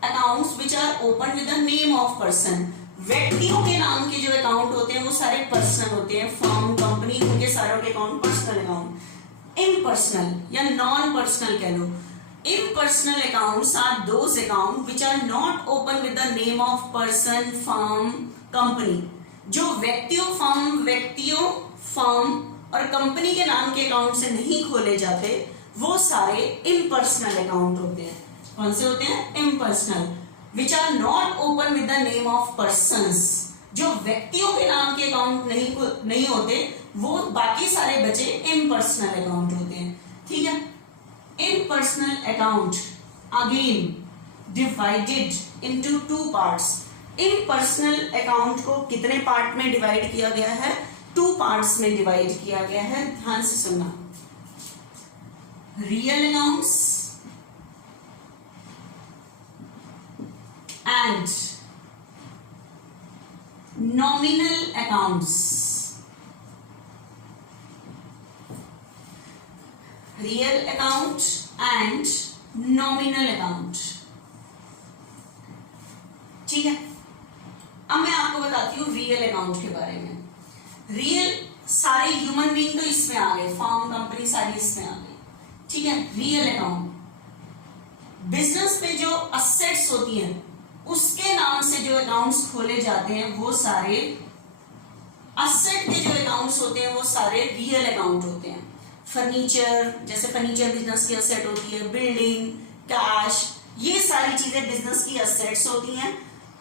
accounts which are open with the name of person. व्यक्तियों के नाम के जो अकाउंट होते हैं वो सारे पर्सनल होते हैं, फर्म, कंपनी, उनके सारों के अकाउंट पर्सनल अकाउंट। इम्पर्सनल या नॉन पर्सनल कह लो। Impersonal accounts are those accounts which are not open with the name of person, firm, company. जो व्यक्तियों, फर्म और कंपनी के नाम के अकाउंट से नहीं खोले जाते वो सारे इम्पर्सनल अकाउंट होते हैं। कौन से होते हैं? Impersonal. Which are not open with the name of persons. जो व्यक्तियों के नाम के अकाउंट नहीं होते वो बाकी सारे बचे इम्पर्सनल अकाउंट होते हैं। ठीक है, impersonal account again divided into two parts. इन पर्सनल अकाउंट को कितने पार्ट में डिवाइड किया गया है? 2 पार्ट्स में डिवाइड किया गया है। ध्यान से सुनना, real accounts and nominal accounts. Real account and nominal account, ठीक है। अब मैं आपको बताती हूँ रियल अकाउंट के बारे में। रियल, सारे ह्यूमन बीइंग तो इसमें आ गए, फर्म कंपनी सारी इसमें आ गई, ठीक है। रियल अकाउंट, बिजनेस में जो असेट्स होती हैं उसके नाम से जो अकाउंट्स खोले जाते हैं वो सारे असेट के जो अकाउंट्स होते हैं वो सारे रियल अकाउंट होते हैं। फर्नीचर, जैसे फर्नीचर बिजनेस की असेट होती है, बिल्डिंग, कैश, ये सारी चीजें बिजनेस की असेट्स होती हैं।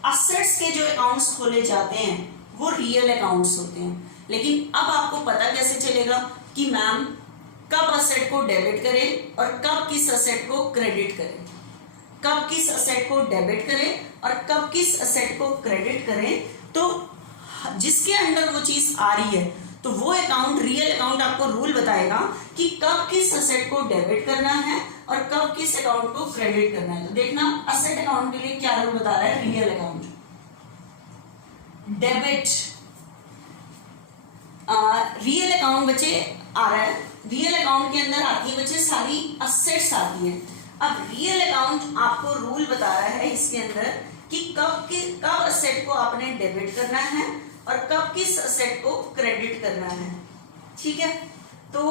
असेट्स के जो अकाउंट्स खोले जाते हैं वो रियल अकाउंट्स होते हैं। लेकिन अब आपको पता कैसे चलेगा कि मैम कब असेट को डेबिट करें और कब किस असेट को क्रेडिट करें, कब किस असेट को डेबिट करें और कब किस असेट को क्रेडिट करें? तो जिसके अंडर वो चीज आ रही है तो वो अकाउंट, रियल अकाउंट आपको रूल बताएगा कि कब किस असेट को डेबिट करना है और कब किस अकाउंट को क्रेडिट करना है। तो देखना असेट अकाउंट के लिए क्या रूल बता रहा है real account. Debit, real account बच्चे आ रहा है, रियल अकाउंट के अंदर आती है बच्चे सारी असेट्स आती हैं। अब रियल अकाउंट आपको रूल बता रहा है इसके अंदर कि कब असेट को आपने डेबिट करना है और कब किस असेट को क्रेडिट करना है, ठीक है। तो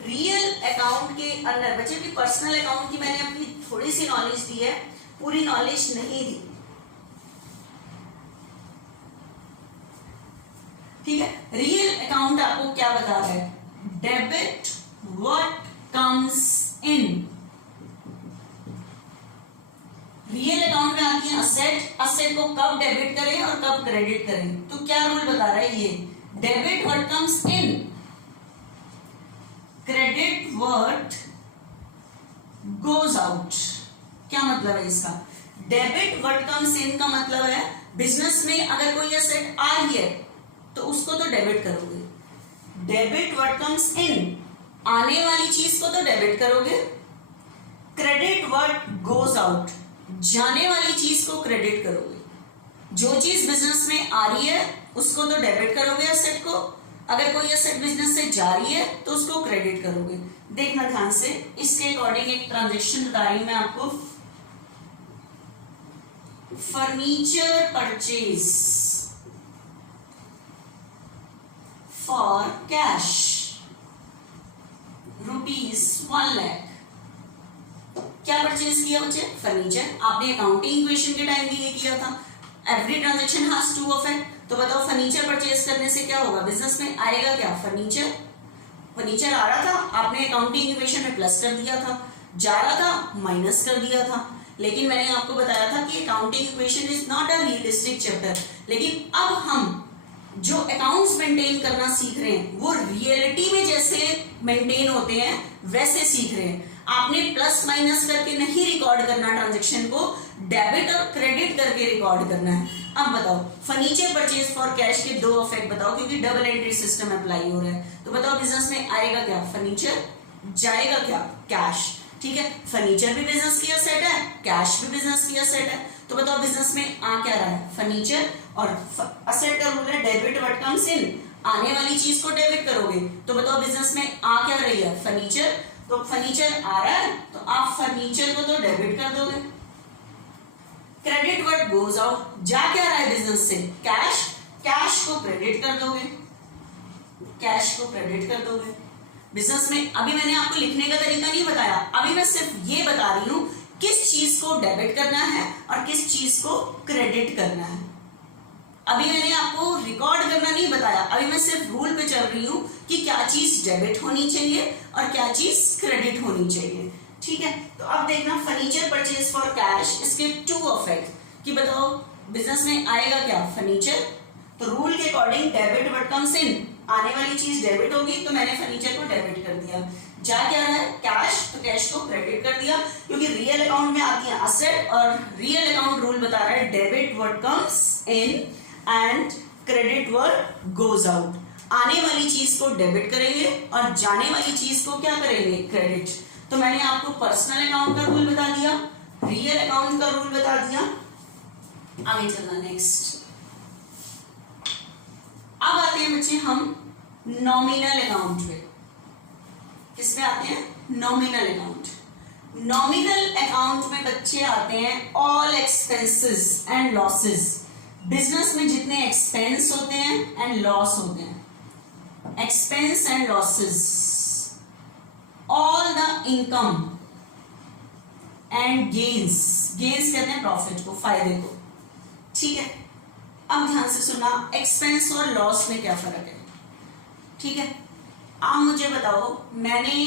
रियल अकाउंट के अंदर बच्चे भी पर्सनल अकाउंट की मैंने अपनी थोड़ी सी नॉलेज दी है, पूरी नॉलेज नहीं दी, ठीक है। रियल अकाउंट आपको क्या बता रहा है? Debit what comes in. Real account में आती है असेट, असेट को कब डेबिट करें और कब क्रेडिट करें। तो क्या रूल बता रहा है ये? Debit what comes in, credit what goes out. क्या मतलब है इसका? डेबिट व्हाट कम्स इन का मतलब है बिजनेस में अगर कोई असेट आ रही है तो उसको तो डेबिट करोगे, डेबिट व्हाट कम्स इन, आने वाली चीज को तो डेबिट करोगे। क्रेडिट व्हाट गोज आउट, जाने वाली चीज को क्रेडिट करोगे। जो चीज बिजनेस में आ रही है उसको तो डेबिट करोगे असेट को, अगर कोई असेट बिजनेस से जा रही है तो उसको क्रेडिट करोगे। देखना ध्यान से, इसके अकॉर्डिंग एक ट्रांजेक्शन बता रही हूं मैं आपको। Furniture purchase for cash ₹1 lakh. क्या परचेज किया बच्चे? फर्नीचर। आपने अकाउंटिंग इक्वेशन के टाइम भी ये किया था, एवरी ट्रांजेक्शन हैज टू ऑफेक्ट। तो बताओ फर्नीचर परचेज करने से क्या होगा? बिजनेस में आएगा क्या? फर्नीचर। फर्नीचर आ रहा था, आपने अकाउंटिंग इक्वेशन में प्लस कर दिया था, जा रहा था माइनस कर दिया था। लेकिन मैंने आपको बताया था कि accounting equation is not a realistic chapter. लेकिन अब हम जो अकाउंट्स मेंटेन करना सीख रहे हैं वो रियलिटी में जैसे मेंटेन होते हैं वैसे सीख रहे हैं। आपने प्लस माइनस करके नहीं रिकॉर्ड करना ट्रांजैक्शन को, डेबिट और क्रेडिट करके रिकॉर्ड करना है। अब बताओ फर्नीचर परचेज फॉर कैश के 2 इफेक्ट बताओ, क्योंकि डबल एंट्री सिस्टम अप्लाई हो रहा है। तो बताओ बिजनेस में आएगा क्या? फर्नीचर, जाएगा क्या? कैश, ठीक है। फर्नीचर भी बिजनेस की असेट है, कैश भी बिजनेस की असेट है। तो बताओ बिजनेस में आ क्या रहा है? फर्नीचर। और असेट का रूल है डेबिट व्हाट कम्स इन, आने वाली चीज को डेबिट करोगे। तो बताओ बिजनेस में आ क्या रही है? फर्नीचर। तो फर्नीचर आ रहा है तो आप फर्नीचर को तो डेबिट कर दोगे। क्रेडिट व्हाट गोज आउट, जा क्या रहा है बिजनेस से? कैश, कैश को क्रेडिट कर दोगे, कैश को क्रेडिट कर दोगे। बिजनेस में अभी मैंने आपको लिखने का तरीका नहीं बताया, अभी मैं सिर्फ ये बता रही हूं किस चीज को डेबिट करना है और किस चीज को क्रेडिट करना है। अभी मैंने आपको रिकॉर्ड करना नहीं बताया, अभी मैं सिर्फ रूल पे चल रही हूं कि क्या चीज डेबिट होनी चाहिए और क्या चीज क्रेडिट होनी चाहिए, ठीक है। तो अब देखना फर्नीचर परचेज फॉर कैश, इसके 2 इफेक्ट कि बताओ बिजनेस में आएगा क्या? फर्नीचर। तो रूल के according debit what comes in, आने वाली चीज डेबिट होगी तो मैंने फर्नीचर को डेबिट कर दिया। जा क्या रहा है कैश, तो कैश को क्रेडिट कर दिया, क्योंकि रियल अकाउंट में आती है असेट और रियल अकाउंट रूल बता रहा है debit what comes in and credit what goes out. आने वाली चीज को डेबिट करेंगे और जाने वाली चीज को क्या करेंगे क्रेडिट। तो मैंने आपको पर्सनल अकाउंट का रूल बता दिया, रियल अकाउंट का रूल बता दिया। आगे चलना नेक्स्ट। अब आते हैं बच्चे हम नॉमिनल अकाउंट पे। किस में आते हैं नॉमिनल अकाउंट। नॉमिनल अकाउंट में बच्चे आते हैं all expenses and losses. Business में जितने एक्सपेंस होते हैं एंड लॉस होते हैं, expense and losses, all the income and gains. Gains कहते हैं प्रॉफिट को, फायदे को, ठीक है। अब ध्यान से सुनना, एक्सपेंस और लॉस में क्या फर्क है, ठीक है। आप मुझे बताओ, मैंने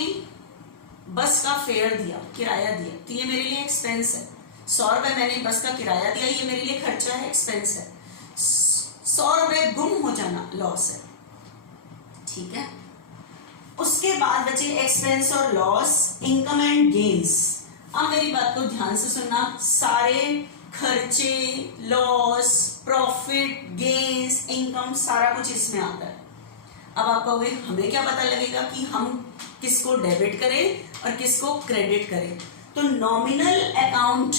बस का फेयर दिया, किराया दिया, तो ये मेरे लिए एक्सपेंस है। 100 रुपए मैंने बस का किराया दिया, ये मेरे लिए खर्चा है, एक्सपेंस है। 100 रुपए गुम हो जाना लॉस है, ठीक है। उसके बाद बचे एक्सपेंस और लॉस, इनकम एंड गेन्स। अब मेरी बात को ध्यान से सुनना, सारे खर्चे, लॉस, प्रॉफिट, गेन्स, इनकम, सारा कुछ इसमें आता है। अब आप कहोगे हमें क्या पता लगेगा कि हम किसको डेबिट करें और किसको क्रेडिट करें। तो नॉमिनल अकाउंट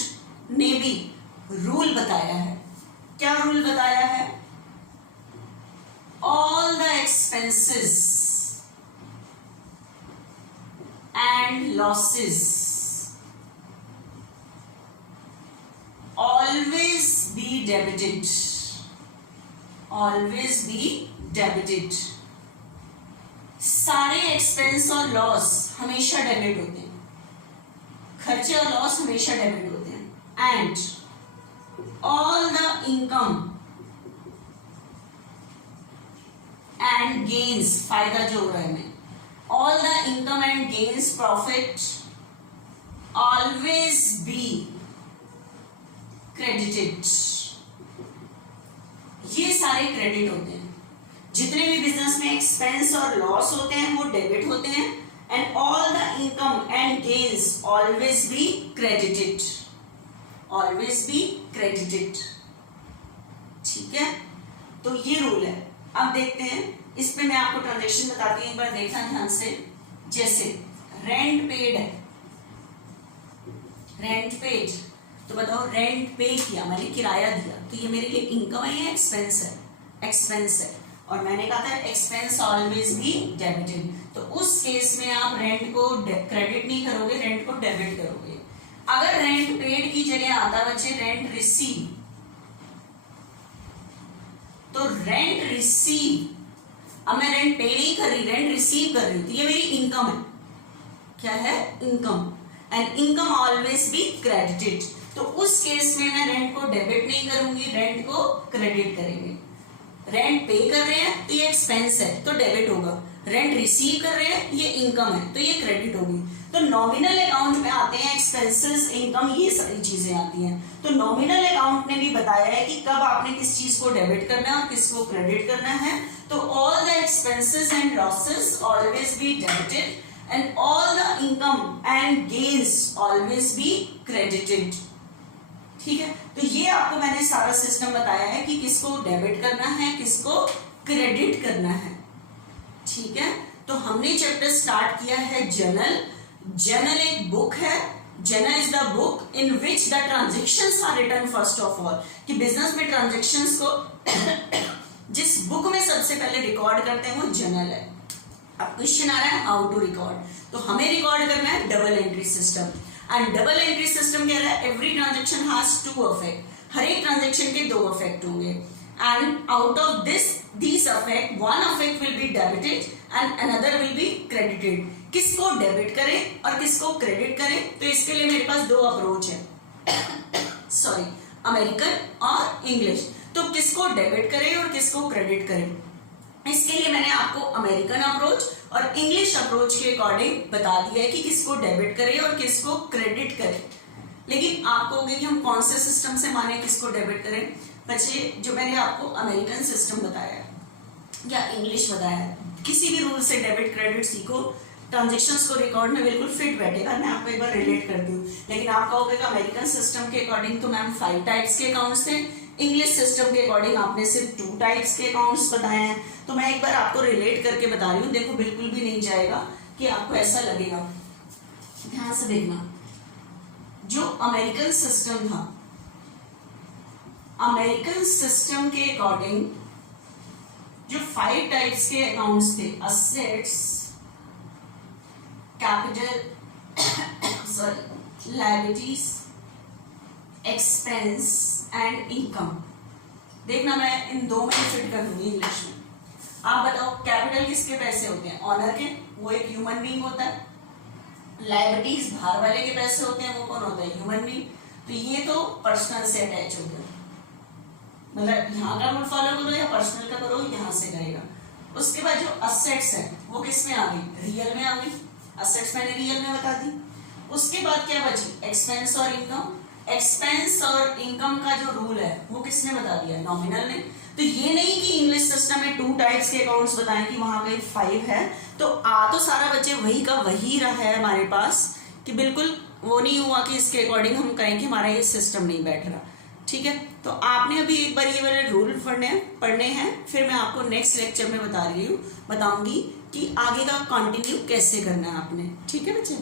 ने भी रूल बताया है। क्या रूल बताया है? All the expenses and losses always be debited, always be debited। सारे एक्सपेंस और लॉस हमेशा डेबिट होते हैं, खर्चे और लॉस हमेशा डेबिट होते हैं। And all the income and gains, फायदा जो हो रहा है हमें, all the income and gains, profit, always be credited. ये सारे क्रेडिट होते हैं। जितने भी बिजनेस में एक्सपेंस और लॉस होते हैं वो डेबिट होते हैं। And all the income and gains always be credited, always be credited, ठीक है। तो ये रूल है। अब देखते हैं, इस पे मैं आपको ट्रांजेक्शन बताती हूँ, एक बार देखना ध्यान से। जैसे रेंट पेड है, रेंट पेड, तो बताओ रेंट पे किया, मैंने किराया दिया, तो ये मेरे लिए इनकम है या एक्सपेंस है? एक्सपेंस है। और मैंने कहा था एक्सपेंस ऑलवेज बी डेबिटेड। तो उस केस में आप रेंट को क्रेडिट नहीं करोगे, रेंट को डेबिट करोगे। अगर रेंट पेड की जगह आता बच्चे रेंट रिसीव, तो रेंट रिसीव, अब मैं रेंट पे नहीं कर रही, रेंट रिसीव कर रही हूं, तो ये मेरी इनकम है। क्या है? Income. And income always be credited. तो उस केस में मैं रेंट को डेबिट नहीं करूंगी, रेंट को क्रेडिट करेंगे। रेंट पे कर रहे हैं तो ये एक्सपेंस है, तो डेबिट होगा। रेंट रिसीव कर रहे हैं, ये इनकम है, तो ये क्रेडिट होगी। तो नॉमिनल अकाउंट में आते हैं एक्सपेंसेस, इनकम, ये सारी चीजें आती हैं। तो नॉमिनल अकाउंट ने भी बताया है कि कब आपने किस चीज को डेबिट करना है और किसको क्रेडिट करना है। तो all the expenses and losses always be debited and all the income and gains always be credited, ठीक है। तो ये आपको मैंने सारा सिस्टम बताया है कि किसको डेबिट करना है, किसको क्रेडिट करना है, ठीक है। तो हमने चैप्टर स्टार्ट किया है जर्नल। जर्नल एक बुक है। Journal is the book in which the transactions are written first of all, कि बिजनेस में ट्रांजेक्शंस को जिस बुक में सबसे पहले रिकॉर्ड करते हैं वो जर्नल है। अब क्वेश्चन आ रहा है हाउ टू रिकॉर्ड, तो हमें रिकॉर्ड करना है double entry system. And double entry system कह रहा है एवरी ट्रांजेक्शन हैज 2 अफेक्ट, हर एक ट्रांजेक्शन के 2 अफेक्ट होंगे। And out of this affect, 1 affect will be debited and another will be credited. किसको डेबिट करें और किसको क्रेडिट करें, तो इसके लिए मेरे पास 2 अप्रोच है सॉरी, अमेरिकन और इंग्लिश। तो किसको डेबिट करें और किसको क्रेडिट करें, इसके लिए मैंने आपको अमेरिकन अप्रोच और इंग्लिश अप्रोच के अकॉर्डिंग बता दिया है कि किसको डेबिट करें और किसको क्रेडिट करें। लेकिन आप कहोगे कि हम कौन से सिस्टम से माने किसको डेबिट करें। बच्चे, जो मैंने आपको अमेरिकन सिस्टम बताया या इंग्लिश बताया, किसी भी रूल से डेबिट क्रेडिट सीखो। ट्रांजेक्शन्स को रिकॉर्ड में बिल्कुल फिट बैठेगा। मैं आपको एक बार रिलेट करती हूँ। लेकिन आप कहोगे कि अमेरिकन सिस्टम के अकॉर्डिंग तो मैम 5 टाइप्स के अकाउंट्स थे, इंग्लिश सिस्टम के अकॉर्डिंग आपने सिर्फ 2 टाइप्स के अकाउंट्स बताए हैं। तो मैं एक बार आपको रिलेट करके बता रही हूँ, देखो बिल्कुल भी नहीं जाएगा कि आपको ऐसा लगेगा। ध्यान से देखना, जो अमेरिकन सिस्टम था, अमेरिकन सिस्टम के अकॉर्डिंग जो 5 टाइप्स के अकाउंट्स थे, assets, capital sorry liabilities, expense and income. देखना मैं इन 2 में फिट कर दूंगी इंग्लिश में। आप बताओ कैपिटल किसके पैसे होते हैं? ऑनर के, वो एक ह्यूमन बीइंग होता है। लायबिलिटीज बाहर वाले के पैसे होते हैं, वो कौन होता है? Human being. तो ये तो पर्सनल से अटैच हो गया, मतलब यहाँ का रूल फॉलो करो या पर्सनल का करो, यहाँ से करेगा। उसके बाद जो असेट्स है वो किस में आ गई? रियल में आ गई। असेट्स मैंने रियल में बता दी। उसके बाद क्या बची? एक्सपेंस और इनकम। एक्सपेंस और इनकम का जो रूल है वो किसने बता दिया? नॉमिनल ने। तो ये नहीं कि इंग्लिश सिस्टम में 2 टाइप्स के अकाउंट्स बताएं कि वहां पे 5 है, तो आ तो सारा बच्चे वही का वही रहा है हमारे पास, कि बिल्कुल वो नहीं हुआ कि इसके अकॉर्डिंग हम कहें कि हमारा ये सिस्टम नहीं बैठ रहा। ठीक है, तो आपने अभी एक बार ये वाले रूल पढ़ने हैं, फिर मैं आपको नेक्स्ट लेक्चर में बताऊंगी कि आगे का कंटिन्यू कैसे करना है आपने। ठीक है बच्चे।